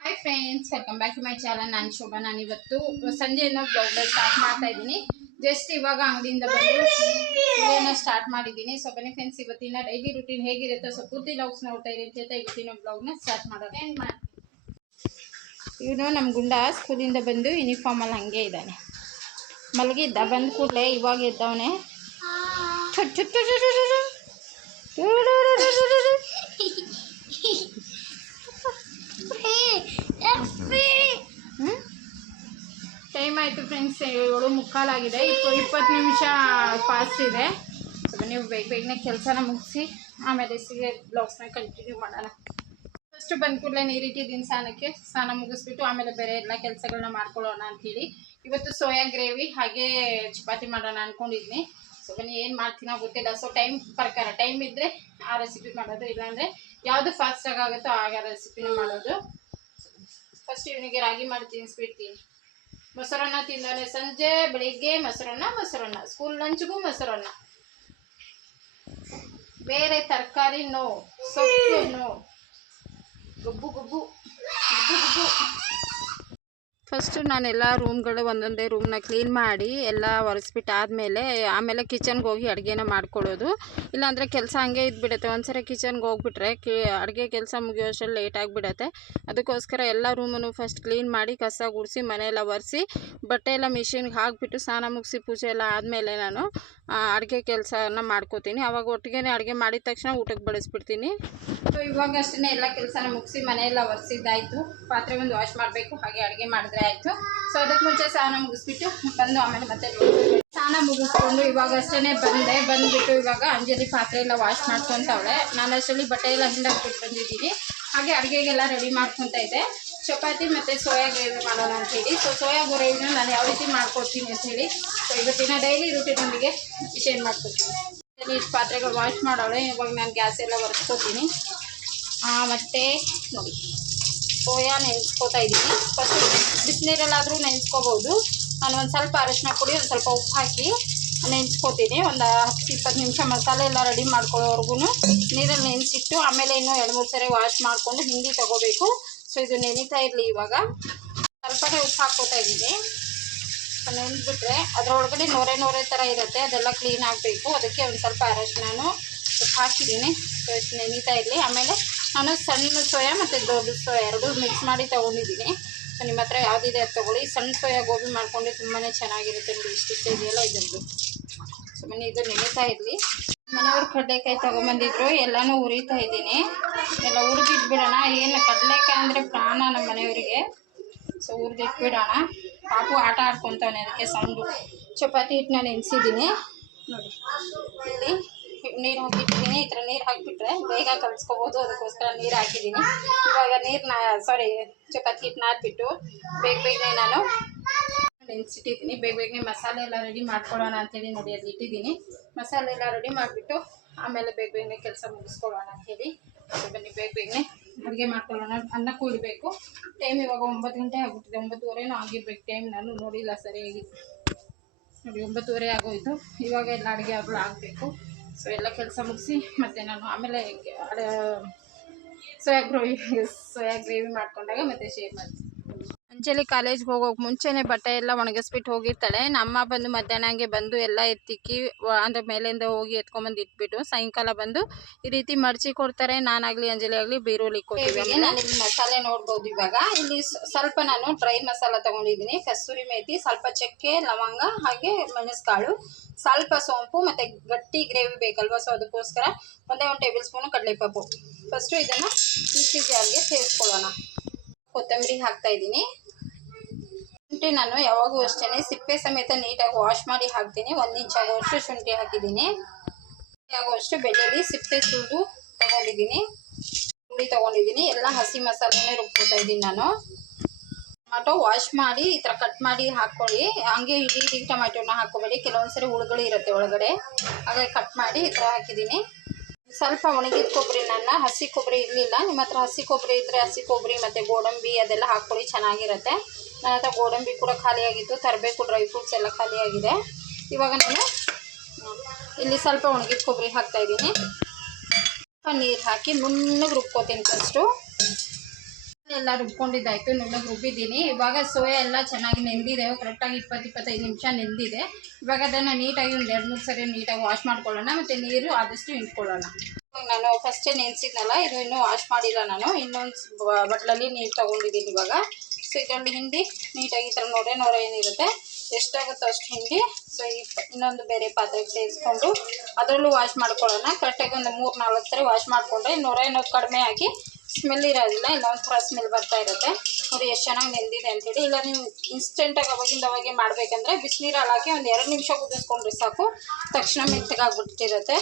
Hi friends welcome back to my channel ನಾನು ಶೋಭಾ ನಾನು ಇವತ್ತು ಸಂಜೆಯಿಂದ ಬ್ಲಾಗ್ ಸ್ಟಾರ್ಟ್ ಮಾಡ್ತಾ ಇದ್ದೀನಿ. ಜಸ್ಟ್ ಇವಾಗ ಅಂಗಡಿಯಿಂದ ಬಂದು ಸ್ಟಾರ್ಟ್ ಮಾಡಿದ್ದೀನಿ. ಸೊ ಬನ್ನಿ ಫ್ರೆಂಡ್ಸ್ ಇವತ್ತಿನ ಡೈಲಿ ರುಟೀನ್ ಹೇಗಿರುತ್ತೋ? ಸೊ ಪೂರ್ತಿ ಲಾಗ್ಸ್ ನೋಡ್ತಾ ಇರಿ ಅಂತ ಹೇಳ್ತಾ ಇವತ್ತಿನ ಬ್ಲಾಗ್ನ ಸ್ಟಾರ್ಟ್ ಮಾಡೋದು ಏನು ಮಾಡಿ ಇವನು ನಮ್ಮ ಗುಂಡ ಸ್ಕೂಲಿಂದ ಬಂದು ಯೂನಿಫಾರ್ಮಲ್ಲಿ ಹಂಗೆ ಇದ್ದಾನೆ. ಮಲಗಿದ್ದ ಬಂದ ಕೂಡಲೇ ಇವಾಗ ಎದ್ದವನೇ. ಟೈಮ್ ಆಯಿತು ಫ್ರೆಂಡ್ಸ್ ಏಳು ಮುಕ್ಕಾಲಾಗಿದೆ. ಇಪ್ಪ ಇಪ್ಪತ್ತು ನಿಮಿಷ ಫಾಸ್ಟ್ ಇದೆ. ಸೊ ನೀವು ಬೇಗ ಬೇಗನೆ ಕೆಲಸನ ಮುಗಿಸಿ, ಆಮೇಲೆ ಸಿಗೆ ಬ್ಲೌಸ್ನ ಕಂಟಿನ್ಯೂ ಮಾಡೋಣ. ಫಸ್ಟ್ ಬಂದ ಕೂಡಲೇ ನೀರಿಟ್ಟಿದ್ದೀನಿ ಸ್ನಾನಕ್ಕೆ. ಸ್ನಾನ ಮುಗಿಸ್ಬಿಟ್ಟು ಆಮೇಲೆ ಬೇರೆ ಎಲ್ಲ ಕೆಲಸಗಳನ್ನ ಮಾಡ್ಕೊಳ್ಳೋಣ ಹೇಳಿ ಇವತ್ತು ಸೋಯಾ ಗ್ರೇವಿ, ಹಾಗೆ ಚಪಾತಿ ಮಾಡೋಣ ಅಂದ್ಕೊಂಡಿದ್ದೀನಿ ಸೊ ಬನ್ನಿ, ಏನು ಮಾಡ್ತೀನೋ ಗೊತ್ತಿಲ್ಲ. ಸೊ ಟೈಮ್ ಪ್ರಕಾರ ಟೈಮ್ ಇದ್ದರೆ ಆ ರೆಸಿಪಿ ಮಾಡೋದು, ಇಲ್ಲಾಂದರೆ ಯಾವುದು ಫಾಸ್ಟಾಗಿ ಆಗುತ್ತೋ ಆಗ ರೆಸಿಪಿನ ಮಾಡೋದು. ಫಸ್ಟ್ ಇವನಿಗೆ ರಾಗಿ ಮಾಡಿ ತಿನ್ನಿಸ್ಬಿಡ್ತೀನಿ ಮೊಸರನ್ನ ತಿಂದಾನೆ ಸಂಜೆ, ಬೆಳಿಗ್ಗೆ ಮೊಸರನ್ನ ಮೊಸರನ್ನ. ಸ್ಕೂಲ್ ಲಂಚ್ಗೂ ಮೊಸರನ್ನ. ಬೇರೆ ತರಕಾರಿ ನೋ, ಸೊಪ್ಪು ನೋ. ಗುಬ್ಬು ಗುಬ್ಬು ಗುಬ್ಬು ಗುಬ್ಬು. ಫಸ್ಟು ನಾನೆಲ್ಲ ರೂಮ್ಗಳು ಒಂದೊಂದೇ ರೂಮ್ನ ಕ್ಲೀನ್ ಮಾಡಿ ಎಲ್ಲ ಒರೆಸ್ಬಿಟ್ಟು ಆದಮೇಲೆ ಆಮೇಲೆ ಕಿಚನ್ಗೆ ಹೋಗಿ ಅಡುಗೆನ ಮಾಡ್ಕೊಳ್ಳೋದು ಇಲ್ಲಾಂದರೆ ಕೆಲಸ ಹಂಗೆ ಇದ್ಬಿಡುತ್ತೆ. ಒಂದ್ಸರಿ ಕಿಚನ್ಗೆ ಹೋಗ್ಬಿಟ್ರೆ ಕಿ, ಅಡುಗೆ ಕೆಲಸ ಮುಗಿಯೋ ಅಷ್ಟರಲ್ಲಿ ಲೇಟ್ ಆಗಿಬಿಡತ್ತೆ. ಅದಕ್ಕೋಸ್ಕರ ಎಲ್ಲ ರೂಮನ್ನು ಫಸ್ಟ್ ಕ್ಲೀನ್ ಮಾಡಿ ಕಸ ಗುಡಿಸಿ ಮನೆಯೆಲ್ಲ ಒರೆಸಿ, ಬಟ್ಟೆ ಎಲ್ಲ ಮಿಷಿನ್ಗೆ ಹಾಕ್ಬಿಟ್ಟು ಸ್ನಾನ ಮುಗಿಸಿ, ಪೂಜೆ ಎಲ್ಲ ಆದಮೇಲೆ ನಾನು ಅಡುಗೆ ಕೆಲಸನ ಮಾಡ್ಕೋತೀನಿ. ಅವಾಗ ಒಟ್ಟಿಗೆ ಅಡುಗೆ ಮಾಡಿದ ತಕ್ಷಣ ಊಟಕ್ಕೆ ಬಳಸ್ಬಿಡ್ತೀನಿ. ಸೊ ಇವಾಗ ಅಷ್ಟೇ ಎಲ್ಲ ಕೆಲಸನ ಮುಗಿಸಿ ಮನೆಯೆಲ್ಲ ಒರೆಸಿದ್ದಾಯಿತು. ಪಾತ್ರೆ ಒಂದು ವಾಶ್ ಮಾಡಬೇಕು, ಹಾಗೆ ಅಡುಗೆ ಮಾಡಿದ್ರೆ ಆಯಿತು. ಸೊ ಅದಕ್ಕೆ ಮುಂಚೆ ಸ್ನಾನ ಮುಗಿಸ್ಬಿಟ್ಟು ಬಂದು ಆಮೇಲೆ ಮತ್ತೆ ಸ್ನಾನ ಮುಗಿಸ್ಕೊಂಡು ಇವಾಗ ಅಷ್ಟೇ ಬಂದೆ. ಬಂದುಬಿಟ್ಟು ಇವಾಗ ಅಂಜಲಿ ಪಾತ್ರೆ ಎಲ್ಲ ವಾಶ್ ಮಾಡ್ಕೊತಾವಳೆ. ನಾನು ಅಷ್ಟರಲ್ಲಿ ಬಟ್ಟೆ ಎಲ್ಲ ಹಿಂಡಾಕ್ಬಿಟ್ಟು ಬಂದಿದ್ದೀನಿ. ಹಾಗೆ ಅಡುಗೆಗೆಲ್ಲ ರೆಡಿ ಮಾಡ್ಕೊತಾ ಇದ್ದೆ. ಚಪಾತಿ ಮತ್ತು ಸೋಯಾ ಗ್ರೇವಿ ಮಾಡೋಣ ಅಂಥೇಳಿ ಸೊ ಸೋಯಾ ಗ್ರೇವಿನ ನಾನು ಯಾವ ರೀತಿ ಮಾಡ್ಕೊಡ್ತೀನಿ ಹೇಳಿ. ಸೊ ಇವತ್ತಿನ ಡೈಲಿ ರೂಟೀನೊಂದಿಗೆ ಶೇರ್ ಮಾಡ್ಕೊಡ್ತೀನಿ. ಇಷ್ಟು ಪಾತ್ರೆಗಳು ವಾಶ್ ಮಾಡೋಳೆ. ಇವಾಗ ನಾನು ಗ್ಯಾಸ್ ಎಲ್ಲ ಒರೆಸ್ಕೊತೀನಿ. ಮತ್ತು ನೋಡಿ. ಸೋಯಾ ನೆನೆಸ್ಕೋತಾ ಇದ್ದೀನಿ. ಫಸ್ಟ್ ಬಿಸಿನೀರಲ್ಲಾದರೂ ನೆನೆಸ್ಕೋಬೋದು. ನಾನು ಒಂದು ಸ್ವಲ್ಪ ಅರಶಿನ ಪುಡಿ, ಒಂದು ಸ್ವಲ್ಪ ಉಪ್ಪು ಹಾಕಿ ನೆನೆಸ್ಕೋತೀನಿ. ಒಂದು ಹತ್ತು ಇಪ್ಪತ್ತು ನಿಮಿಷ ಮಸಾಲೆ ಎಲ್ಲ ರೆಡಿ ಮಾಡ್ಕೊಳ್ಳೋವರೆಗೂ ನೀರಲ್ಲಿ ನೆನೆಸಿಟ್ಟು ಆಮೇಲೆ ಇನ್ನೂ ಎರಡು ಮೂರು ಸರಿ ವಾಶ್ ಮಾಡಿಕೊಂಡು ಹಿಂಡಿ ತೊಗೋಬೇಕು. ಸೊ ಇದು ನೆನೀತಾ ಇರಲಿ ಇವಾಗ. ಸ್ವಲ್ಪನೇ ಉಪ್ಪು ಹಾಕ್ಕೋತಾ ಇದ್ದೀನಿ. ನೆನೆಸ್ಬಿಟ್ರೆ ಅದರೊಳಗಡೆ ನೊರೆ ನೊರೆ ಥರ ಇರುತ್ತೆ. ಅದೆಲ್ಲ ಕ್ಲೀನ್ ಆಗಬೇಕು. ಅದಕ್ಕೆ ಒಂದು ಸ್ವಲ್ಪ ಅರಶಿನೂ ಹಾಕಿದ್ದೀನಿ. ಸೊ ನೆನೀತಾ ಇರಲಿ. ಆಮೇಲೆ ನಾನು ಸಣ್ಣ ಸೋಯಾ ಮತ್ತು ದೊಡ್ಡ ಸೋಯಾ ಎರಡೂ ಮಿಕ್ಸ್ ಮಾಡಿ ತೊಗೊಂಡಿದ್ದೀನಿ. ಸೊ ನಿಮ್ಮ ಹತ್ರ ಯಾವುದಿದೆ ಅದು ತೊಗೊಳ್ಳಿ. ಸಣ್ಣ ಸೋಯಾ ಗೋಬಿ ಮಾಡ್ಕೊಂಡ್ರೆ ತುಂಬಾ ಚೆನ್ನಾಗಿರುತ್ತೆ ನೋಡಿ, ಇಷ್ಟು ಇದೆಯಲ್ಲ ಇದರದ್ದು. ಸೊ ಮನೆ ಇದು ನೆನೀತಾ ಇರಲಿ ಮನೆಯವ್ರು ಕಡಲೆಕಾಯಿ ತೊಗೊಂಬಂದಿದ್ರು. ಎಲ್ಲನೂ ಉರಿತಾ ಇದ್ದೀನಿ. ಎಲ್ಲ ಹುರಿದಿಟ್ಬಿಡೋಣ. ಏನು ಕಡಲೆಕಾಯಿ ಅಂದರೆ ಪ್ರಾಣ ನಮ್ಮ ಮನೆಯವರಿಗೆ. ಸೊ ಹುರಿದಿಟ್ಬಿಡೋಣ. ಪಾಪು ಆಟ ಆಡ್ಕೊತಾನೆ ಅದಕ್ಕೆ ಸೌಂಡು ಚಪಾತಿ ಹಿಟ್ಟು ನಾನು ನೆನೆಸಿದ್ದೀನಿ. ನೋಡಿ ಇಲ್ಲಿ ನೀರು ಹಾಕಿಟ್ಟಿದ್ದೀನಿ ಈ ಥರ ನೀರು ಹಾಕಿಬಿಟ್ರೆ ಬೇಗ ಕಲಿಸ್ಕೋಬೋದು. ಅದಕ್ಕೋಸ್ಕರ ನೀರು ಹಾಕಿದ್ದೀನಿ. ಇವಾಗ ನೀರನ್ನ ಸಾರಿ ಚಪಾತಿ ಹಿಟ್ಟನ್ನ ಹಾಕ್ಬಿಟ್ಟು ಬೇಗ ಬೇಗನೆ ನಾನು ನೆನೆಸಿಟ್ಟಿದ್ದೀನಿ ಬೇಗ ಬೇಗನೆ ಮಸಾಲೆ ಎಲ್ಲ ರೆಡಿ ಮಾಡ್ಕೊಳ್ಳೋಣ ಅಂತೇಳಿ ನೋಡಿ, ಅಲ್ಲಿ ಇಟ್ಟಿದ್ದೀನಿ. ಮಸಾಲೆ ಎಲ್ಲ ರೆಡಿ ಮಾಡಿಬಿಟ್ಟು ಆಮೇಲೆ ಬೇಗ ಬೇಗನೆ ಕೆಲಸ ಮುಗಿಸ್ಕೊಳ್ಳೋಣ ಅಂತೇಳಿ. ಬನ್ನಿ, ಬೇಗ ಬೇಗನೆ ಅಡುಗೆ ಮಾಡ್ಕೊಳ್ಳೋಣ. ಅನ್ನ ಕೂಡಬೇಕು. ಟೈಮ್ ಇವಾಗ ಒಂಬತ್ತು ಗಂಟೆ ಆಗ್ಬಿಟ್ಟಿದೆ. ಒಂಬತ್ತುವರೆನೂ ಆಗಿರ್ಬೇಕು ಟೈಮ್ ನಾನು. ನೋಡಿಲ್ಲ ಸರಿಯಾಗಿ. ನೋಡಿ, ಒಂಬತ್ತುವರೆ ಆಗೋಯ್ತು. ಇವಾಗ ಎಲ್ಲ ಅಡುಗೆ ಆಗಲು ಆಗಬೇಕು. ಸೊ ಎಲ್ಲ ಕೆಲಸ ಮುಗಿಸಿ ಮತ್ತು ನಾನು ಆಮೇಲೆ ಸೋಯಾ ಗ್ರೇವಿ ಸೋಯಾ ಗ್ರೇವಿ ಮಾಡ್ಕೊಂಡಾಗ ಮತ್ತೆ ಶೇರ್ ಮಾಡ್ತೀನಿ ಅಂಜಲಿ ಕಾಲೇಜ್ಗೆ ಹೋಗೋಕೆ ಮುಂಚೆನೆ ಬಟ್ಟೆ ಎಲ್ಲ ಒಣಗಿಸ್ಬಿಟ್ಟು ಹೋಗಿರ್ತಾಳೆ. ನಮ್ಮ ಬಂದು ಮಧ್ಯಾಹ್ನ ಹಂಗೆ ಬಂದು ಎಲ್ಲ ಎತ್ತಿಕ್ಕಿ ಅಂದ್ರೆ ಮೇಲಿಂದ ಹೋಗಿ ಎತ್ಕೊಂಡ್ಬಂದು ಇಟ್ಬಿಟ್ಟು ಸಾಯಂಕಾಲ ಬಂದು ಈ ರೀತಿ ಮಡಚಿ ಕೊಡ್ತಾರೆ. ನಾನಾಗಲಿ ಅಂಜಲಿ ಆಗಲಿ ಬೀರುಲಿ ಕೊಡ್ತೀವಿ ನಾನು ಇಲ್ಲಿ ಮಸಾಲೆ ನೋಡ್ಬೋದು ಇವಾಗ. ಇಲ್ಲಿ ಸ್ವಲ್ಪ ನಾನು ಡ್ರೈ ಮಸಾಲ ತಗೊಂಡಿದ್ದೀನಿ. ಕಸ್ತೂರಿ ಮೇತಿ ಸ್ವಲ್ಪ ಚಕ್ಕೆ ಲವಂಗ ಹಾಗೆ ಮೆಣಸುಕಾಳು ಸ್ವಲ್ಪ ಸೋಂಪು ಮತ್ತು ಗಟ್ಟಿ ಗ್ರೇವಿ ಬೇಕಲ್ವಾ? ಸೊ ಅದಕ್ಕೋಸ್ಕರ ಒಂದೇ ಒಂದು ಟೇಬಲ್ ಸ್ಪೂನು ಕಡಲೆಪಪ್ಪು. ಫಸ್ಟು ಇದನ್ನು ಮಿಕ್ಸಿ ಜಾರ್ಗೆ ಸೇರಿಸ್ಕೊಳ್ಳೋಣ. ಕೊತ್ತಂಬರಿ ಹಾಕ್ತಾ ಇದ್ದೀನಿ. ಶುಂಠಿ ನಾನು ಯಾವಾಗೂ ಅಷ್ಟೇ ಸಿಪ್ಪೆ ಸಮೇತ ನೀಟಾಗಿ ವಾಶ್ ಮಾಡಿ ಹಾಕ್ತೀನಿ. ಒಂದು ಇಂಚ್ ಆಗುವಷ್ಟು ಶುಂಠಿ ಹಾಕಿದ್ದೀನಿ. ಆಗುವಷ್ಟು ಬೆಳ್ಳುಳ್ಳಿ, ಸಿಪ್ಪೆ ಸೂಡು ತಗೊಂಡಿದ್ದೀನಿ. ಹುಳಿ ತಗೊಂಡಿದ್ದೀನಿ. ಎಲ್ಲ ಹಸಿ ಮಸಾಲೆನೇ ರುಬ್ಕೋತಾ ಇದ್ದೀನಿ ನಾನು. ಟೊಮಾಟೊ ವಾಶ್ ಮಾಡಿ, ಈ ಥರ ಕಟ್ ಮಾಡಿ ಹಾಕ್ಕೊಳ್ಳಿ. ಹಂಗೆ ಇಡೀ ಇಡೀ ಟೊಮ್ಯಾಟೊನ ಕೆಲವೊಂದು ಸರಿ ಹುಳುಗಳು ಇರುತ್ತೆ ಒಳಗಡೆ. ಹಾಗಾಗಿ ಕಟ್ ಮಾಡಿ ಈ ಥರ ಹಾಕಿದ್ದೀನಿ. ಸ್ವಲ್ಪ ಒಣಗಿದ ಕೊಬ್ಬರಿ ನನ್ನ. ಹಸಿ ಕೊಬ್ಬರಿ ಇರಲಿಲ್ಲ. ನಿಮ್ಮ ಹತ್ರ ಹಸಿ ಕೊಬ್ಬರಿ ಇದ್ದರೆ ಹಸಿ ಕೊಬ್ಬರಿ ಮತ್ತು ಗೋಡಂಬಿ ಅದೆಲ್ಲ ಹಾಕ್ಕೊಳ್ಳಿ. ಚೆನ್ನಾಗಿರುತ್ತೆ. ನನ್ನ ಹತ್ರ ಗೋಡಂಬಿ ಕೂಡ ಖಾಲಿಯಾಗಿತ್ತು ತರಬೇಕು ಡ್ರೈ ಫ್ರೂಟ್ಸ್ ಎಲ್ಲ ಖಾಲಿಯಾಗಿದೆ ಇವಾಗ ನಾನು ಇಲ್ಲಿ ಸ್ವಲ್ಪ ಒಣಗಿದ ಕೊಬ್ಬರಿ ಹಾಕ್ತಾಯಿದ್ದೀನಿ ನೀರು ಹಾಕಿ ನುಣ್ಣಗೆ ರುಬ್ಕೋತೀನಿ ಫಸ್ಟು ಎಲ್ಲ ರುಬ್ಕೊಂಡಿದ್ದಾಯಿತು, ನುಣ್ಣಗೆ ರುಬ್ಬಿದ್ದೀನಿ. ಇವಾಗ ಸೋಯಾ ಎಲ್ಲ ಚೆನ್ನಾಗಿ ನೆಂದಿದೆ ಕರೆಕ್ಟಾಗಿ ಇಪ್ಪತ್ತು, ಇಪ್ಪತ್ತೈದು ನಿಮಿಷ ನೆಂದಿದೆ. ಇವಾಗ ಅದನ್ನು ನೀಟಾಗಿ ಒಂದು ಎರಡು, ಮೂರು ಸರಿ ನೀಟಾಗಿ ವಾಶ್ ಮಾಡ್ಕೊಳ್ಳೋಣ, ಮತ್ತು ನೀರು ಆದಷ್ಟು ಇಟ್ಕೊಳ್ಳೋಣ. ನಾನು ಫಸ್ಟೇ ನೆನೆಸಿದ್ನಲ್ಲ, ಇದು ಇನ್ನೂ ವಾಶ್ ಮಾಡಿಲ್ಲ ನಾನು. ಇನ್ನೊಂದು ಬಟ್ಲಲ್ಲಿ ನೀರು ತೊಗೊಂಡಿದ್ದೀನಿ ಇವಾಗ. ಸೊ ಹಿಂಡಿ, ನೀಟಾಗಿ ಈ ಥರ ನೊರೆ ನೊರೆ ಏನಿರುತ್ತೆ. ಎಷ್ಟಾಗುತ್ತೋ ಅಷ್ಟು ಹಿಂಡಿ. ಸೊ ಈ ಇನ್ನೊಂದು ಬೇರೆ ಪಾತ್ರೆಗೆ ಸೇರಿಸ್ಕೊಂಡು ಅದರಲ್ಲೂ ವಾಶ್ ಮಾಡ್ಕೊಳ್ಳೋಣ. ಕರೆಕ್ಟಾಗಿ ಒಂದು ಮೂರು ನಾಲ್ಕು ಥರ ವಾಶ್ ಮಾಡಿಕೊಂಡ್ರೆ ನೂರ ಅನ್ನೋದು ಕಡಿಮೆ ಆಗಿ ಸ್ಮೆಲ್ ಇರೋದಿಲ್ಲ, ಇಲ್ಲ ಒಂಥರ ಸ್ಮೆಲ್ ಬರ್ತಾ ಇರುತ್ತೆ. ನೋಡಿ, ಎಷ್ಟು ಚೆನ್ನಾಗಿ ನೆಂದಿದೆ ಅಂತೇಳಿ. ಇಲ್ಲ, ನೀವು ಇನ್ಸ್ಟೆಂಟಾಗಿ ಅವಾಗಿಂದ ಅವಾಗೆ ಮಾಡಬೇಕಂದ್ರೆ ಬಿಸಿನೀರು ಹಾಕಿ ಒಂದು ಎರಡು ನಿಮಿಷ ಕುದಿಸ್ಕೊಂಡ್ರೆ ಸಾಕು. ತಕ್ಷಣ ಮೆತ್ತಗಾಗ್ಬಿಟ್ಟಿರುತ್ತೆ.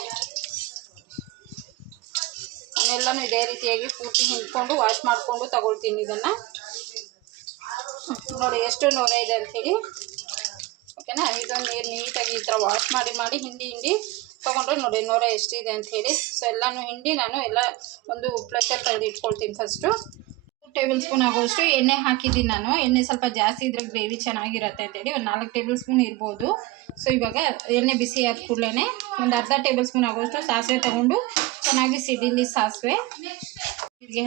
ಎಲ್ಲನೂ ಇದೇ ರೀತಿಯಾಗಿ ಪೂರ್ತಿ ಹಿಂಡ್ಕೊಂಡು ವಾಶ್ ಮಾಡಿಕೊಂಡು ತಗೊಳ್ತೀನಿ ಇದನ್ನು. ನೋಡಿ, ಎಷ್ಟು ನೂರ ಇದೆ ಅಂಥೇಳಿ ಓಕೆನಾ ಇದೊಂದು ನೀರು ನೀಟಾಗಿ ಈ ಥರ ವಾಶ್ ಮಾಡಿ ಮಾಡಿ, ಹಿಂಡಿ ಹಿಂಡಿ ತೊಗೊಂಡ್ರೆ ನೋಡಿ ನೊರೆ ಎಷ್ಟಿದೆ ಅಂಥೇಳಿ ಸೊ ಎಲ್ಲಾನು ಹಿಂಡಿ ನಾನು ಎಲ್ಲ ಒಂದು ಪ್ಲೇಟಲ್ಲಿ ತೆಗೆದು ಇಟ್ಕೊಳ್ತೀನಿ ಫಸ್ಟು ಟೇಬಲ್ ಸ್ಪೂನ್ ಆಗೋಷ್ಟು ಎಣ್ಣೆ ಹಾಕಿದ್ದೀನಿ ನಾನು. ಎಣ್ಣೆ ಸ್ವಲ್ಪ ಜಾಸ್ತಿ ಇದ್ರೆ ಗ್ರೇವಿ ಚೆನ್ನಾಗಿರುತ್ತೆ ಅಂತೇಳಿ ಒಂದು ನಾಲ್ಕು ಟೇಬಲ್ ಸ್ಪೂನ್ ಇರ್ಬೋದು. ಸೊ ಇವಾಗ ಎಣ್ಣೆ ಬಿಸಿ ಆದ ಕೂಡಲೇ ಒಂದು ಅರ್ಧ ಟೇಬಲ್ ಸ್ಪೂನ್ ಆಗೋಷ್ಟು ಸಾಸಿವೆ ತೊಗೊಂಡು ಚೆನ್ನಾಗಿ ಸಿಡಿಲಿ ಸಾಸಿವೆ.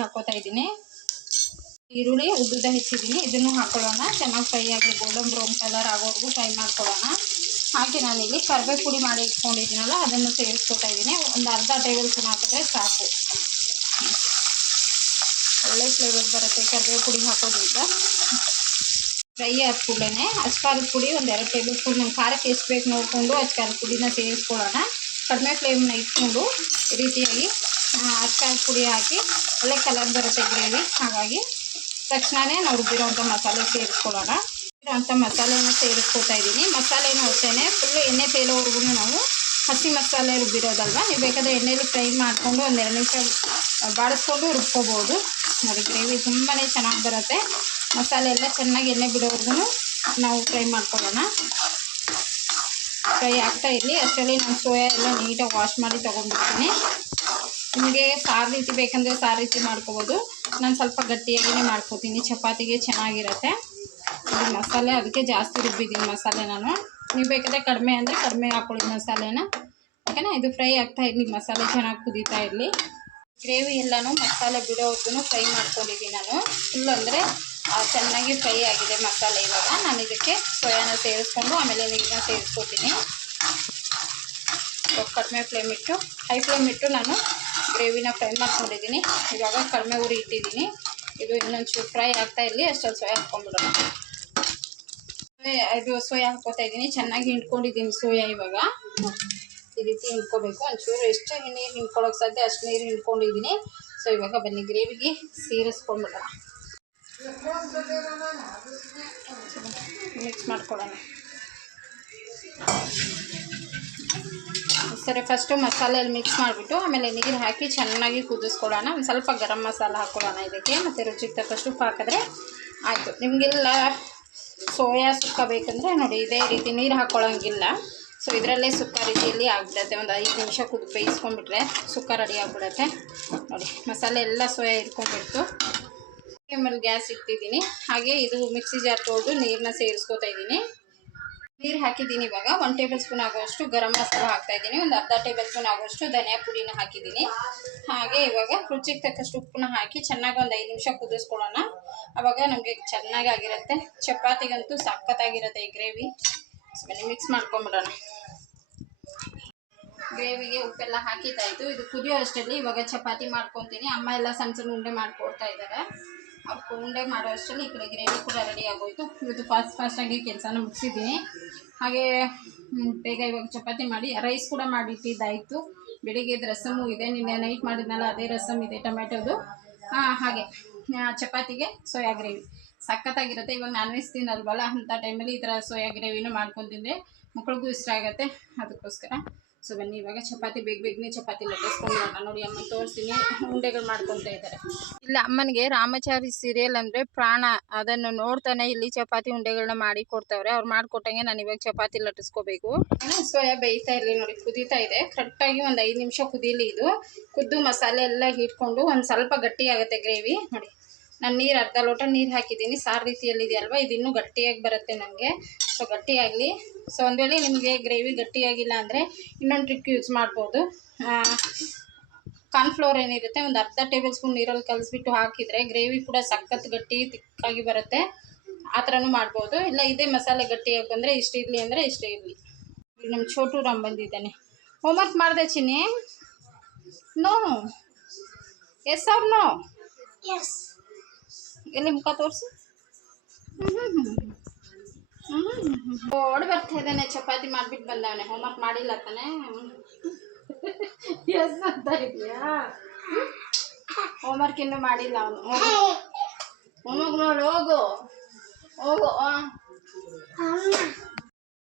ಹಾಕೋತಾ ಇದ್ದೀನಿ. ಈರುಳ್ಳಿ, ಉದ್ದುದ ಹೆಚ್ಚಿದ್ದೀನಿ ಇದನ್ನು ಹಾಕೊಳ್ಳೋಣ. ಚೆನ್ನಾಗಿ ಫ್ರೈ ಆಗಲಿ, ಗೋಲ್ಡನ್ ಬ್ರೌನ್ ಕಲರ್ ಆಗೋವರೆಗೂ ಫ್ರೈ ಮಾಡ್ಕೊಳ್ಳೋಣ. ಹಾಗೆ ನಾನಿಲ್ಲಿ ಕರ್ಬೇ ಪುಡಿ ಮಾಡಿ ಇಟ್ಕೊಂಡಿದ್ದೀನಲ್ಲ, ಅದನ್ನು ಸೇರಿಸ್ಕೊತಾ ಇದ್ದೀನಿ. ಒಂದು ಅರ್ಧ ಟೇಬಲ್ ಸ್ಪೂನ್ ಹಾಕಿದ್ರೆ ಸಾಕು. ಒಳ್ಳೆ ಫ್ಲೇವರ್ ಬರುತ್ತೆ ಕರ್ಬೇ ಪುಡಿ ಹಾಕೋದ್ರಿಂದ. ಫ್ರೈ ಆದ ಕೂಡಲೇ ಅಚ್ಕಾರದ ಪುಡಿ, ಒಂದು ಎರಡು ಟೇಬಲ್ ಸ್ಪೂನ್ ನಮ್ಮ ಖಾರಕ್ಕೆ ಎಷ್ಟು ಬೇಕು ನೋಡಿಕೊಂಡು ಅಚ್ಕಾರದ ಪುಡಿನ ಸೇರಿಸ್ಕೊಳ್ಳೋಣ. ಕಡಿಮೆ ಫ್ಲೇಮ್ನ ಇಟ್ಕೊಂಡು ಈ ರೀತಿಯಾಗಿ ಅಚ್ಕಾರದ ಪುಡಿ ಹಾಕಿ ಒಳ್ಳೆ ಕಲರ್ ಬರುತ್ತೆ ಗ್ರೇವಿ. ಹಾಗಾಗಿ ತಕ್ಷಣವೇ ನಾವು ರುಬ್ಬಿರೋಂಥ ಮಸಾಲೆ ಸೇರಿಸ್ಕೊಳ್ಳೋಣ. ಅಂಥ ಮಸಾಲೆನ ಸೇರಿಸ್ಕೊತಾ ಇದ್ದೀನಿ. ಮಸಾಲೆನೂ ಅಷ್ಟೇ ಫುಲ್ಲು ಎಣ್ಣೆ ತೇಲೋವರೆಗೂ ನಾವು ಹಸಿ ಮಸಾಲೆ ರುಬ್ಬಿರೋದಲ್ವ? ನೀವು ಬೇಕಾದರೆ ಎಣ್ಣೆಯಲ್ಲಿ ಫ್ರೈ ಮಾಡಿಕೊಂಡು ಒಂದು ಎರಡು ನಿಮಿಷ ಬಾಡಿಸ್ಕೊಂಡು ರುಬ್ಕೋಬೋದು. ನೋಡಿ ಗ್ರೇವಿ ತುಂಬಾ ಚೆನ್ನಾಗಿ ಬರುತ್ತೆ. ಮಸಾಲೆ ಎಲ್ಲ ಚೆನ್ನಾಗಿ ಎಣ್ಣೆ ಬಿಡೋವರೆಗೂ ನಾವು ಫ್ರೈ ಮಾಡ್ಕೊಳ್ಳೋಣ. ಫ್ರೈ ಆಗ್ತಾ ಇರಲಿ. ಅಷ್ಟರಲ್ಲಿ ನಾನು ಸೋಯಾ ಎಲ್ಲ ನೀಟಾಗಿ ವಾಶ್ ಮಾಡಿ ತೊಗೊಂಡ್ಬಿಡ್ತೀನಿ. ನಿಮಗೆ ಸಾರು ರೀತಿ ಬೇಕಂದರೆ ಸಾರು ರೀತಿ ಮಾಡ್ಕೋಬೋದು. ನಾನು ಸ್ವಲ್ಪ ಗಟ್ಟಿಯಾಗಿಯೇ ಮಾಡ್ಕೋತೀನಿ. ಚಪಾತಿಗೆ ಚೆನ್ನಾಗಿರುತ್ತೆ. ಇದು ಮಸಾಲೆ, ಅದಕ್ಕೆ ಜಾಸ್ತಿ ರುಬ್ಬಿದ್ದೀನಿ ಮಸಾಲೆ ನಾನು. ನೀವು ಬೇಕಾದರೆ ಕಡಿಮೆ ಅಂದರೆ ಕಡಿಮೆ ಹಾಕ್ಕೊಳ್ಳಿ ಮಸಾಲೆನ. ಓಕೆನಾ? ಇದು ಫ್ರೈ ಆಗ್ತಾ ಇರಲಿ. ಮಸಾಲೆ ಚೆನ್ನಾಗಿ ಕುದೀತಾ ಇರಲಿ. ಗ್ರೇವಿ ಎಲ್ಲನೂ ಮಸಾಲೆ ಬಿಡೋದನ್ನು ಫ್ರೈ ಮಾಡ್ಕೊಂಡಿದ್ದೀನಿ ನಾನು. ಫುಲ್ ಅಂದರೆ ಚೆನ್ನಾಗಿ ಫ್ರೈ ಆಗಿದೆ ಮಸಾಲೆ ಇವಾಗ. ನಾನು ಇದಕ್ಕೆ ಸೋಯಾನ ಸೇರಿಸ್ಕೊಂಡು ಆಮೇಲೆ ನೀರನ್ನ ಸೇರಿಸ್ಕೊತೀನಿ. ಕಡಿಮೆ ಫ್ಲೇಮ್ ಇಟ್ಟು, ಹೈ ಫ್ಲೇಮ್ ಇಟ್ಟು ನಾನು ಗ್ರೇವಿನ ಫ್ರೈ ಮಾಡ್ಕೊಂಡಿದ್ದೀನಿ. ಇವಾಗ ಕಡಿಮೆ ಉರಿ ಇಟ್ಟಿದ್ದೀನಿ. ಇದು ಇನ್ನೊಂಚೂರು ಫ್ರೈ ಆಗ್ತಾ ಇರಲಿ, ಅಷ್ಟೊಂದು ಸೋಯಾ ಹಾಕ್ಕೊಂಡ್ಬಿಡೋಣ. ಇದು ಸೋಯಾ ಹಾಕೋತಾ ಇದ್ದೀನಿ. ಚೆನ್ನಾಗಿ ಹಿಂಡ್ಕೊಂಡಿದ್ದೀನಿ ಸೋಯಾ ಇವಾಗ. ಈ ರೀತಿ ಹಿಂಡ್ಕೋಬೇಕು. ಒಂಚೂರು ಎಷ್ಟು ನೀರು ಹಿಂಡ್ಕೊಳಕ್ಕೆ ಸಾಧ್ಯ, ಅಷ್ಟು ನೀರು ಹಿಂಡ್ಕೊಂಡಿದ್ದೀನಿ. ಸೊ ಇವಾಗ ಬನ್ನಿ, ಗ್ರೇವಿಗೆ ಸೇರಿಸ್ಕೊಂಡ್ಬಿಡೋಣ. ಮಿಕ್ಸ್ ಮಾಡ್ಕೊಳ್ಳೋಣ. ಸರಿ ಫಸ್ಟು ಮಸಾಲೆಯಲ್ಲಿ ಮಿಕ್ಸ್ ಮಾಡಿಬಿಟ್ಟು ಆಮೇಲೆ ನೀರು ಹಾಕಿ ಚೆನ್ನಾಗಿ ಕುದಿಸ್ಕೊಳ್ಳೋಣ. ಒಂದು ಸ್ವಲ್ಪ ಗರಂ ಮಸಾಲ ಹಾಕ್ಕೊಳ್ಳೋಣ ಇದಕ್ಕೆ. ಮತ್ತು ರುಚಿಗೆ ತಕ್ಕಷ್ಟು ಹಾಕಿದ್ರೆ ಆಯಿತು. ನಿಮಗೆಲ್ಲ ಸೋಯಾ ಸುಕ್ಕ ಬೇಕಂದರೆ ನೋಡಿ, ಇದೇ ರೀತಿ ನೀರು ಹಾಕ್ಕೊಳ್ಳೋಂಗಿಲ್ಲ ಸೊ ಇದರಲ್ಲೇ ಸುಕ್ಕ ರೀತಿಯಲ್ಲಿ ಆಗಿಬಿಡುತ್ತೆ. ಒಂದು ಐದು ನಿಮಿಷ ಕುದ್, ಬೇಯಿಸ್ಕೊಂಡ್ಬಿಟ್ರೆ ಸುಕ್ಕ ರೆಡಿ ಆಗಿಬಿಡುತ್ತೆ. ನೋಡಿ, ಮಸಾಲೆ ಎಲ್ಲ ಸೋಯಾ ಇಟ್ಕೊಂಡ್ಬಿಡ್ತು. ಆಮೇಲೆ ಗ್ಯಾಸ್ ಇಟ್ಟಿದ್ದೀನಿ. ಹಾಗೆ ಇದು ಮಿಕ್ಸಿ ಜಾರ್ ತೊಳೆದು ನೀರನ್ನ ಸೇರಿಸ್ಕೊತಾ ಇದ್ದೀನಿ. ನೀರು ಹಾಕಿದ್ದೀನಿ ಇವಾಗ. ಒನ್ ಟೇಬಲ್ ಸ್ಪೂನ್ ಆಗುವಷ್ಟು ಗರಂ ಮಸಾಲ ಹಾಕ್ತಾ ಇದ್ದೀನಿ ಒಂದು ಅರ್ಧ ಟೇಬಲ್ ಸ್ಪೂನ್ ಆಗುವಷ್ಟು ಧನಿಯಾ ಪುಡಿನ ಹಾಕಿದ್ದೀನಿ. ಹಾಗೆ ಇವಾಗ ರುಚಿಗೆ ತಕ್ಕಷ್ಟು ಉಪ್ಪನ್ನ ಹಾಕಿ ಚೆನ್ನಾಗಿ ಒಂದು ಐದು ನಿಮಿಷ ಕುದಿಸ್ಕೊಳ್ಳೋಣ. ಅವಾಗ ನಮಗೆ ಚೆನ್ನಾಗಿ ಆಗಿರುತ್ತೆ. ಚಪಾತಿಗಂತೂ ಸಖತ್ತಾಗಿರುತ್ತೆ ಈ ಗ್ರೇವಿ. ಬನ್ನಿ ಮಿಕ್ಸ್ ಮಾಡ್ಕೊಂಬಿಡೋಣ. ಗ್ರೇವಿಗೆ ಉಪ್ಪೆಲ್ಲ ಹಾಕಿದ್ದಾಯಿತು. ಇದು ಕುದಿಯೋ ಅಷ್ಟರಲ್ಲಿ ಇವಾಗ ಚಪಾತಿ ಮಾಡ್ಕೊತೀನಿ. ಅಮ್ಮ ಎಲ್ಲ ಸಣ್ಣ ಸಣ್ಣ ಉಂಡೆ ಮಾಡಿಕೊಡ್ತಾ ಇದ್ದಾರೆ. ಅವ್ರು ಉಂಡೆ ಮಾಡೋ ಅಷ್ಟರಲ್ಲಿ ಈ ಕಡೆ ಗ್ರೇವಿ ಕೂಡ ರೆಡಿ ಆಗೋಯಿತು. ಇವತ್ತು ಫಾಸ್ಟ್ ಫಾಸ್ಟಾಗಿ ಕೆಲಸನ ಮುಗಿಸಿದ್ದೀನಿ. ಹಾಗೆ ಬೇಗ ಇವಾಗ ಚಪಾತಿ ಮಾಡಿ ರೈಸ್ ಕೂಡ ಮಾಡಿಟ್ಟಿದ್ದಾಯಿತು. ಬೆಳಿಗ್ಗೆ ರಸಮು ಇದೆ. ನಿನ್ನೆ ನೈಟ್ ಮಾಡಿದ್ನಲ್ಲ, ಅದೇ ರಸಮ್ ಇದೆ ಟೊಮೆಟೊದು ಹಾಗೆ. ಚಪಾತಿಗೆ ಸೋಯಾ ಗ್ರೇವಿ ಸಖತ್ತಾಗಿರುತ್ತೆ. ಇವಾಗ ನಾನ್ ವೆಜ್ ತಿನ್ನಲ್ವಲ್ಲ ಅಂಥ ಟೈಮಲ್ಲಿ ಈ ಥರ ಸೋಯಾ ಗ್ರೇವಿನೂ ಮಾಡ್ಕೊಂಡು ತಿಂದರೆ ಮಕ್ಳಿಗೂ ಇಷ್ಟ ಆಗುತ್ತೆ. ಅದಕ್ಕೋಸ್ಕರ. ಸೊ ಬನ್ನಿ. ಇವಾಗ ಚಪಾತಿ ಬೇಗ ಬೇಗನೆ ಚಪಾತಿ ಲಟ್ಟಿಸ್ಕೊಂಡ್ಬಿಡೋಣ ನೋಡಿ ಅಮ್ಮ ತೋರಿಸ್ತೀನಿ. ಉಂಡೆಗಳು ಮಾಡ್ಕೊತಾ ಇದ್ದಾರೆ. ಇಲ್ಲ ಅಮ್ಮನಿಗೆ ರಾಮಚಾರಿ ಸೀರಿಯಲ್ ಅಂದರೆ ಪ್ರಾಣ. ಅದನ್ನು ನೋಡ್ತಾನೆ ಇಲ್ಲಿ ಚಪಾತಿ ಉಂಡೆಗಳನ್ನ ಮಾಡಿ ಕೊಡ್ತಾವ್ರೆ. ಅವ್ರು ಮಾಡಿಕೊಟ್ಟಂಗೆ ನಾನು ಇವಾಗ ಚಪಾತಿ ಲಟ್ಟಿಸ್ಕೋಬೇಕು. ಸೋಯಾ ಬೇಯ್ತಾ ಇರಲಿ ನೋಡಿ ಕುದೀತಾ ಇದೆ. ಕರೆಕ್ಟಾಗಿ ಒಂದು ಐದು ನಿಮಿಷ ಕುದೀಲಿ ಇದು. ಕುದ್ದು ಮಸಾಲೆ ಎಲ್ಲ ಹಿಟ್ಕೊಂಡು ಒಂದು ಸ್ವಲ್ಪ ಗಟ್ಟಿ ಆಗುತ್ತೆ ಗ್ರೇವಿ. ನೋಡಿ. ನಾನು ನೀರು ಅರ್ಧ ಲೋಟ ನೀರು ಹಾಕಿದ್ದೀನಿ. ಸಾರು ರೀತಿಯಲ್ಲಿದೆ ಅಲ್ವಾ? ಇದು ಇನ್ನೂ ಗಟ್ಟಿಯಾಗಿ ಬರುತ್ತೆ ನನಗೆ ಸೊ ಗಟ್ಟಿಯಾಗಲಿ. ಸೊ ಒಂದು ವೇಳೆ ನಿಮಗೆ ಗ್ರೇವಿ ಗಟ್ಟಿಯಾಗಿಲ್ಲ ಅಂದರೆ ಇನ್ನೊಂದು ಟ್ರಿಕ್ ಯೂಸ್ ಮಾಡ್ಬೋದು. ಕಾರ್ನ್ಫ್ಲೋರ್ ಏನಿರುತ್ತೆ, ಒಂದು ಅರ್ಧ ಟೇಬಲ್ ಸ್ಪೂನ್ ನೀರಲ್ಲಿ ಕಲಿಸ್ಬಿಟ್ಟು ಹಾಕಿದರೆ ಗ್ರೇವಿ ಕೂಡ ಸಖತ್ ಗಟ್ಟಿ, ತಿಕ್ಕಾಗಿ ಬರುತ್ತೆ. ಆ ಥರನೂ ಮಾಡ್ಬೋದು. ಇಲ್ಲ, ಇದೇ ಮಸಾಲೆ ಗಟ್ಟಿಯಾಗಿ ಬಂದರೆ ಇಷ್ಟು ಇರಲಿ ಅಂದರೆ ಇಷ್ಟೇ ಇರಲಿ. ನಮ್ಮ ಛೋಟು ರಾಮ್ ಬಂದಿದ್ದಾನೆ. ಹೋಮ್ವರ್ಕ್ ಮಾಡಿದೆ ಚಿನ್ನಿ? ನೋ ಎಸ್ ಅವ್ರ ನೋ ಎಸ್ ಎಲ್ಲಿ ಮುಖ ತೋರಿಸಿ? ಓಡಿ ಬರ್ತಾ ಇದ್ದಾನೆ, ಚಪಾತಿ ಮಾಡ್ಬಿಟ್ಟು ಬಂದವನೆ. ಹೋಮ್ವರ್ಕ್ ಮಾಡಿಲ್ಲ ತಾನೆ. ಎಸ್ ಅಂತ ಇದೆಯಾ? ಹೋಮ್ವರ್ಕ್ ಇನ್ನೂ ಮಾಡಿಲ್ಲ ಅವನು. ಹೋಮ್ವರ್ಕ್ ನೋಡಿ, ಹೋಗು. ಹೋಗು.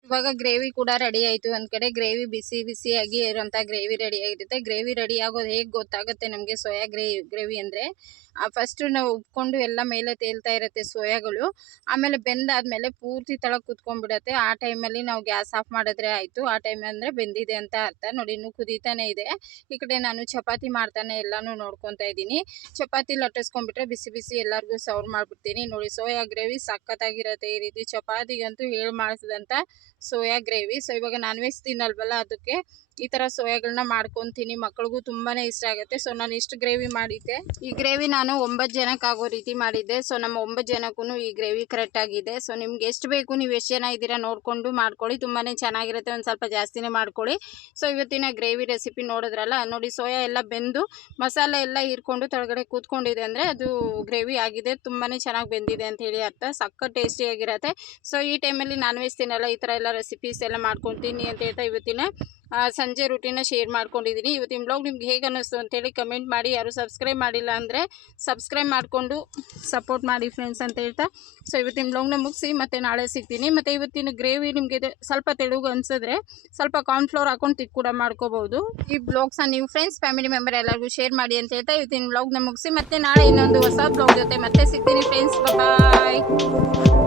ಇವಾಗ ಗ್ರೇವಿ ಕೂಡ ರೆಡಿ ಆಯಿತು. ಒಂದು ಕಡೆ ಗ್ರೇವಿ ಬಿಸಿ ಬಿಸಿಯಾಗಿ ಇರೋಂಥ ಗ್ರೇವಿ ರೆಡಿ ಆಗಿರುತ್ತೆ. ಗ್ರೇವಿ ರೆಡಿ ಆಗೋದು ಹೇಗೆ ಗೊತ್ತಾಗುತ್ತೆ ನಮಗೆ? ಸೋಯಾ ಗ್ರೇವಿ ಗ್ರೇವಿ ಅಂದರೆ? ಫಸ್ಟು ನಾವು ಉಪ್ಕೊಂಡು ಎಲ್ಲ ಮೇಲೆ ತೇಲ್ತಾ ಇರುತ್ತೆ ಸೋಯಾಗಳು. ಆಮೇಲೆ ಬೆಂದಾದ್ಮೇಲೆ ಪೂರ್ತಿ ತಳಗೆ ಕುತ್ಕೊಂಡ್ಬಿಡತ್ತೆ. ಆ ಟೈಮಲ್ಲಿ ನಾವು ಗ್ಯಾಸ್ ಆಫ್ ಮಾಡಿದ್ರೆ ಆಯಿತು. ಆ ಟೈಮ್ ಅಂದರೆ ಬೆಂದಿದೆ ಅಂತ ಅರ್ಥ. ನೋಡಿ, ಇನ್ನು ಕುದೀತಾನೆ ಇದೆ. ಈ ಕಡೆ ನಾನು ಚಪಾತಿ ಮಾಡ್ತಾನೆ ಎಲ್ಲನೂ ನೋಡ್ಕೊತಾ ಇದ್ದೀನಿ. ಚಪಾತಿ ಲಟ್ಟಿಸ್ಕೊಂಡ್ಬಿಟ್ರೆ ಬಿಸಿ ಬಿಸಿ ಎಲ್ಲರಿಗೂ ಸರ್ವ್ ಮಾಡಿಬಿಡ್ತೀನಿ. ನೋಡಿ, ಸೋಯಾ ಗ್ರೇವಿ ಸಖತ್ತಾಗಿರುತ್ತೆ. ಈ ರೀತಿ ಚಪಾತಿಗಂತೂ ಹೇಳಿ ಮಾಡಿಸಿದಂಥ ಸೋಯಾ ಗ್ರೇವಿ. ಸೊ ಇವಾಗ ನಾನ್ ವೆಜ್ ತಿನ್ನಲ್ವಲ್ಲ ಅದಕ್ಕೆ ಈ ಥರ ಸೋಯಾಗಳನ್ನ ಮಾಡ್ಕೊತೀನಿ. ಮಕ್ಕಳಿಗೂ ತುಂಬಾ ಇಷ್ಟ ಆಗುತ್ತೆ. ಸೊ, ನಾನು ಇಷ್ಟು ಗ್ರೇವಿ ಮಾಡಿದ್ದೆ. ಈ ಗ್ರೇವಿ ನಾನು ಒಂಬತ್ತು ಜನಕ್ಕೆ ಆಗೋ ರೀತಿ ಮಾಡಿದ್ದೆ. ಸೊ, ನಮ್ಮ ಒಂಬತ್ತು ಜನಕ್ಕೂ ಈ ಗ್ರೇವಿ ಕರೆಕ್ಟ್ ಆಗಿದೆ. ಸೊ, ನಿಮ್ಗೆ ಎಷ್ಟು ಬೇಕು, ನೀವು ಎಷ್ಟು ಜನ ಇದ್ದೀರಾ ನೋಡಿಕೊಂಡು ಮಾಡ್ಕೊಳ್ಳಿ. ತುಂಬಾ ಚೆನ್ನಾಗಿರುತ್ತೆ. ಒಂದು ಸ್ವಲ್ಪ ಜಾಸ್ತಿನೇ ಮಾಡ್ಕೊಳ್ಳಿ. ಸೊ, ಇವತ್ತಿನ ಗ್ರೇವಿ ರೆಸಿಪಿ ನೋಡಿದ್ರಲ್ಲ, ನೋಡಿ ಸೋಯಾ ಎಲ್ಲ ಬೆಂದು ಮಸಾಲೆ ಎಲ್ಲ ಹೀರ್ಕೊಂಡು ತೊಳಗಡೆ ಕೂತ್ಕೊಂಡಿದೆ ಅಂದರೆ ಅದು ಗ್ರೇವಿ ಆಗಿದೆ. ತುಂಬಾ ಚೆನ್ನಾಗಿ ಬೆಂದಿದೆ ಅಂತ ಹೇಳಿ ಅರ್ಥ. ಸಕ್ಕ ಟೇಸ್ಟಿಯಾಗಿರುತ್ತೆ ಸೊ, ಈ ಟೈಮಲ್ಲಿ ನಾನ್ ವೆಜ್ ತಿನ್ನಲ್ಲ. ಈ ಥರ ಎಲ್ಲ ರೆಸಿಪೀಸ್ ಎಲ್ಲ ಮಾಡ್ಕೊತೀನಿ ಅಂತ ಹೇಳ್ತಾ ಇವತ್ತಿನ ಸಂಜೆ ರೂಟೀನ ಶೇರ್ ಮಾಡ್ಕೊಂಡಿದ್ದೀನಿ ಇವತ್ತಿನ ಬ್ಲಾಗ್ ನಿಮ್ಗೆ ಹೇಗೆ ಅನ್ನಿಸ್ತು ಅಂತೇಳಿ ಕಮೆಂಟ್ ಮಾಡಿ. ಯಾರು ಸಬ್ಸ್ಕ್ರೈಬ್ ಮಾಡಿಲ್ಲ ಅಂದರೆ ಸಬ್ಸ್ಕ್ರೈಬ್ ಮಾಡಿಕೊಂಡು ಸಪೋರ್ಟ್ ಮಾಡಿ ಫ್ರೆಂಡ್ಸ್ ಅಂತ ಹೇಳ್ತಾ. ಸೊ ಇವತ್ತಿನ ಬ್ಲಾಗ್ನ ಮುಗಿಸಿ ಮತ್ತೆ ನಾಳೆ ಸಿಗ್ತೀನಿ. ಮತ್ತು ಇವತ್ತಿನ ಗ್ರೇವಿ ನಿಮಗೆ ಸ್ವಲ್ಪ ತೆಳುಗು ಅನಿಸಿದ್ರೆ ಸ್ವಲ್ಪ ಕಾರ್ನ್ಫ್ಲೋರ್ ಹಾಕೊಂಡು ತಿಕ್ ಕೂಡ ಮಾಡ್ಕೋಬೋದು. ಈ ಬ್ಲಾಗ್ಸ್ನ ನೀವು ಫ್ರೆಂಡ್ಸ್ ಫ್ಯಾಮಿಲಿ ಮೆಂಬರ್ ಎಲ್ಲರಿಗೂ ಶೇರ್ ಮಾಡಿ ಅಂತ ಹೇಳ್ತಾ ಇವತ್ತಿನ ಬ್ಲಾಗ್ನ ಮುಗಿಸಿ ಮತ್ತೆ ನಾಳೆ ಇನ್ನೊಂದು ಹೊಸ ಬ್ಲಾಗ್ ಜೊತೆ ಮತ್ತೆ ಸಿಗ್ತೀನಿ ಫ್ರೆಂಡ್ಸ್ ಬಾಯ್